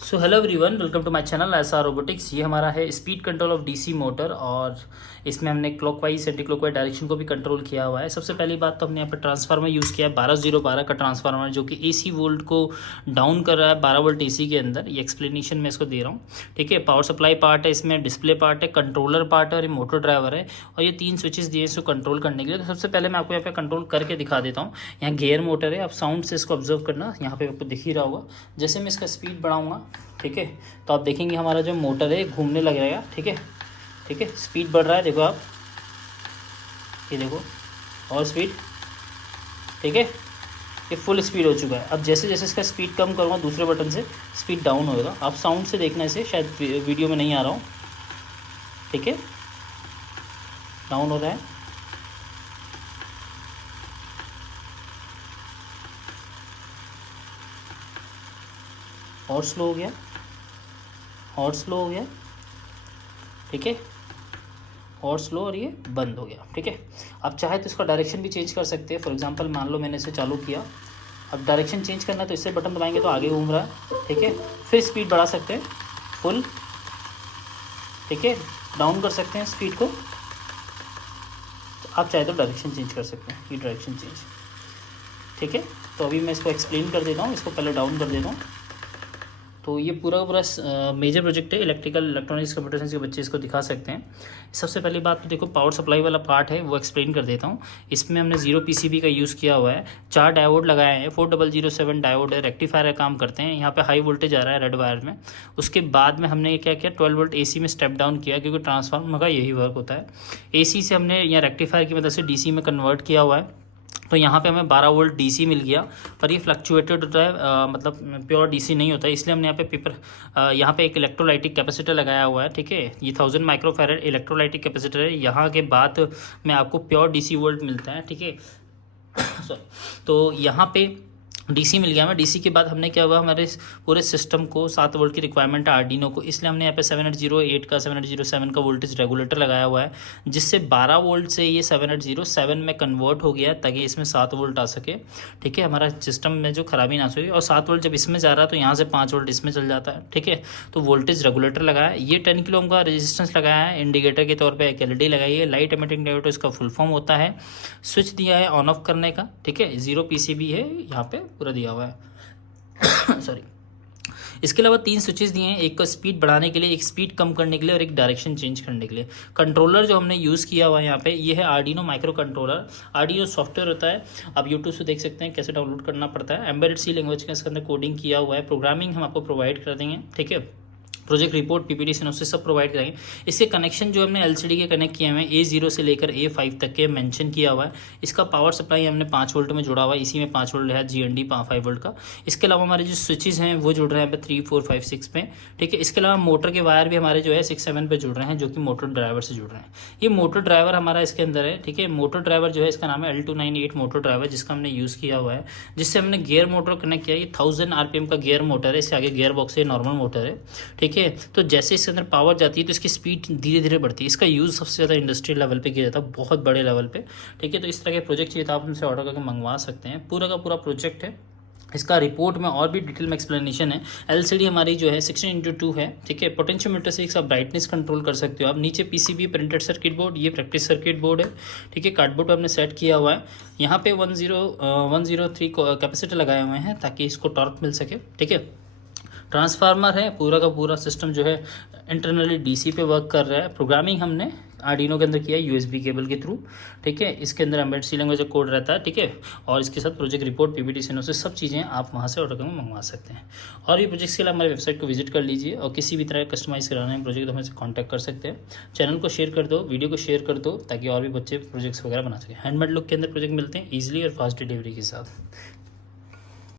So hello everyone, welcome to my channel SR robotics. ये हमारा है speed control of DC motor और इसमें हमने क्लॉकवाइज एंटी क्लॉकवाइज डायरेक्शन को भी कंट्रोल किया हुआ है। सबसे पहली बात तो हमने यहाँ पर ट्रांसफार्मर यूज़ किया है 12012 का ट्रांसफार्मर, जो कि एसी वोल्ट को डाउन कर रहा है 12 वोल्ट एसी के अंदर। ये एक्सप्लेनेशन मैं इसको दे रहा हूँ, ठीक है। पावर सप्लाई पार्ट है, इसमें डिस्प्ले पार्ट है, कंट्रोलर पार्ट है और ये मोटर ड्राइवर है और ये 3 स्विचेस दिए इसको कंट्रोल करने के लिए। तो सबसे पहले मैं आपको यहाँ पे कंट्रोल करके दिखा देता हूँ। यहाँ गियर मोटर है, आप साउंड से इसको ऑब्जर्व करना, यहाँ पे आपको दिख ही रहा होगा। जैसे मैं इसका स्पीड बढ़ाऊंगा, ठीक है, तो आप देखेंगे हमारा जो मोटर है घूमने लग जाएगा, ठीक है, ठीक है। स्पीड बढ़ रहा है, देखो आप, ये देखो, और स्पीड, ठीक है, ये फुल स्पीड हो चुका है। अब जैसे जैसे इसका स्पीड कम करूँगा दूसरे बटन से स्पीड डाउन होएगा। आप साउंड से देखने से, शायद वीडियो में नहीं आ रहा हूँ, ठीक है, डाउन हो रहा है। और स्लो हो गया, और स्लो हो गया, ठीक है, और स्लो, और ये बंद हो गया, ठीक है। आप चाहे तो इसका डायरेक्शन भी चेंज कर सकते हैं। फॉर एग्जांपल मान लो मैंने इसे चालू किया, अब डायरेक्शन चेंज करना है तो इससे बटन दबाएंगे तो आगे घूम रहा है, ठीक है। फिर स्पीड बढ़ा सकते हैं फुल, ठीक है, डाउन कर सकते हैं स्पीड को। आप चाहे तो डायरेक्शन चेंज कर सकते हैं, ये डायरेक्शन चेंज, ठीक है। तो अभी मैं इसको एक्सप्लेन कर देता हूँ, इसको पहले डाउन कर देता हूँ। तो ये पूरा का पूरा मेजर प्रोजेक्ट है, इलेक्ट्रिकल इलेक्ट्रॉनिक्स कंप्यूटर साइंस के बच्चे इसको दिखा सकते हैं। सबसे पहली बात तो देखो, पावर सप्लाई वाला पार्ट है वो एक्सप्लेन कर देता हूँ। इसमें हमने 0 पीसीबी का यूज़ किया हुआ है, 4 डायोड लगाए हैं, 4007 डायोड है, रेक्टिफायर का काम करते हैं। यहाँ पे हाई वोल्टेज आ रहा है रेड वायर में। उसके बाद में हमने क्या किया, 12 वोल्ट एसी में स्टेप डाउन किया, क्योंकि ट्रांसफार्मर का यही वर्क होता है। एसी से हमने यहाँ रेक्टिफायर की मदद से डीसी में कन्वर्ट किया हुआ है। तो यहाँ पे हमें 12 वोल्ट डीसी मिल गया, पर ये फ्लक्चुएटेड होता है, मतलब प्योर डीसी नहीं होता है। इसलिए हमने यहाँ पे यहाँ पे एक इलेक्ट्रोलाइटिक कैपेसिटर लगाया हुआ है, ठीक है। ये 1000 माइक्रोफैरेड इलेक्ट्रोलाइटिक कैपेसिटर है। यहाँ के बाद में आपको प्योर डीसी वोल्ट मिलता है, ठीक है। सॉरी, तो यहाँ पे डीसी मिल गया हमें। डीसी के बाद हमने क्या हुआ, हमारे पूरे सिस्टम को 7 वोल्ट की रिक्वायरमेंट है आर्डिनो को, इसलिए हमने यहाँ पे 7808 का 7807 का वोल्टेज रेगुलेटर लगाया हुआ है, जिससे 12 वोल्ट से ये 7807 में कन्वर्ट हो गया, ताकि इसमें 7 वोल्ट आ सके, ठीक है। हमारा सिस्टम में जो खराबी ना सके। और 7 वोल्ट जब इसमें जा रहा है तो यहाँ से 5 वोल्ट इसमें चल जाता है, ठीक है। तो वोल्टेज रेगुलेटर लगाया है। ये 10 किलो ओम का रेजिस्टेंस लगाया है, इंडिकेटर के तौर पर एक एलईडी लगाई है, लाइट एमिटिंग डायोड इसका फुल फॉर्म होता है। स्विच दिया है ऑन ऑफ करने का, ठीक है। 0 पीसीबी है यहाँ पे पूरा दिया हुआ है। सॉरी, इसके अलावा 3 स्विचेस दिए हैं, एक को स्पीड बढ़ाने के लिए, एक स्पीड कम करने के लिए और एक डायरेक्शन चेंज करने के लिए। कंट्रोलर जो हमने यूज़ किया हुआ है यहाँ पे, ये है Arduino micro controller. Arduino software होता है, आप यूट्यूब से देख सकते हैं कैसे डाउनलोड करना पड़ता है। एम्बेडेड सी लैंग्वेज का इसके अंदर कोडिंग किया हुआ है, प्रोग्रामिंग हम आपको प्रोवाइड कर देंगे, ठीक है। प्रोजेक्ट रिपोर्ट, पीपीटी, सिनोप्सिस सब प्रोवाइड करेंगे। इसके कनेक्शन जो हमने एलसीडी के कनेक्ट किए हुए हैं, A0 से लेकर A5 तक के मेंशन किया हुआ है। इसका पावर सप्लाई हमने 5 वोल्ट में जोड़ा हुआ है, इसी में 5 वोल्ट है, GND 5 वोल्ट का। इसके अलावा हमारे जो स्विचेज हैं वो जुड़ रहे हैं 3, 4, 5, 6 पे, ठीक है। इसके अलावा मोटर के वायर भी हमारे जो है 6, 7 पे जुड़ रहे हैं, जो कि मोटर ड्राइवर से जुड़ रहे हैं। ये मोटर ड्राइवर हमारा इसके अंदर है, ठीक है। मोटर ड्राइवर जो है इसका नाम है L298 मोटर ड्राइवर, जिसका हमने यूज़ किया हुआ है, जिससे हमने गियर मोटर कनेक्ट किया। ये 1000 RPM का गियर मोटर है, इससे आगे गियर बॉक्स है, नॉर्मल मोटर है, ठीक है। तो जैसे इसके अंदर पावर जाती है तो इसकी स्पीड धीरे धीरे बढ़ती है। इसका यूज़ सबसे ज़्यादा इंडस्ट्रियल लेवल पे किया जाता है, बहुत बड़े लेवल पे, ठीक है। तो इस तरह के प्रोजेक्ट चाहिए तो आप उनसे ऑर्डर करके मंगवा सकते हैं। पूरा का पूरा प्रोजेक्ट है, इसका रिपोर्ट में और भी डिटेल में एक्सप्लेनेशन है। एलसीडी हमारी जो है 16:2 है, ठीक है। पोटेंशियोमीटर से आप ब्राइटनेस कंट्रोल कर सकते हो आप। नीचे पीसीबी प्रिंटेड सर्किट बोर्ड, ये प्रैक्टिस सर्किट बोर्ड है, ठीक है। कार्डबोर्ड पर हमने सेट किया हुआ है। यहाँ पे 103 कैपेसिटर लगाए हुए हैं ताकि इसको टॉर्क मिल सके, ठीक है। ट्रांसफार्मर है, पूरा का पूरा सिस्टम जो है इंटरनली डीसी पे वर्क कर रहा है। प्रोग्रामिंग हमने आर्डिनो के अंदर किया है यूएसबी केबल के थ्रू, ठीक है। इसके अंदर एम्बेडेड सी लैंग्वेज का कोड रहता है, ठीक है। और इसके साथ प्रोजेक्ट रिपोर्ट, पीपीटी, सिनोप्सिस सब चीज़ें आप वहाँ से ऑर्डर करके मंगवा सकते हैं। और ये प्रोजेक्ट्स के लिए हमारे वेबसाइट को विजिट कर लीजिए, और किसी भी तरह कस्टमाइज़ कराना है प्रोजेक्ट तो हमसे कॉन्टैक्ट कर सकते हैं। चैनल को शेयर कर दो, वीडियो को शेयर कर दो, ताकि और भी बच्चे प्रोजेक्ट्स वगैरह बना सकें। हैंडमेड लुक के अंदर प्रोजेक्ट मिलते हैं ईजिली और फास्ट डिलीवरी के साथ।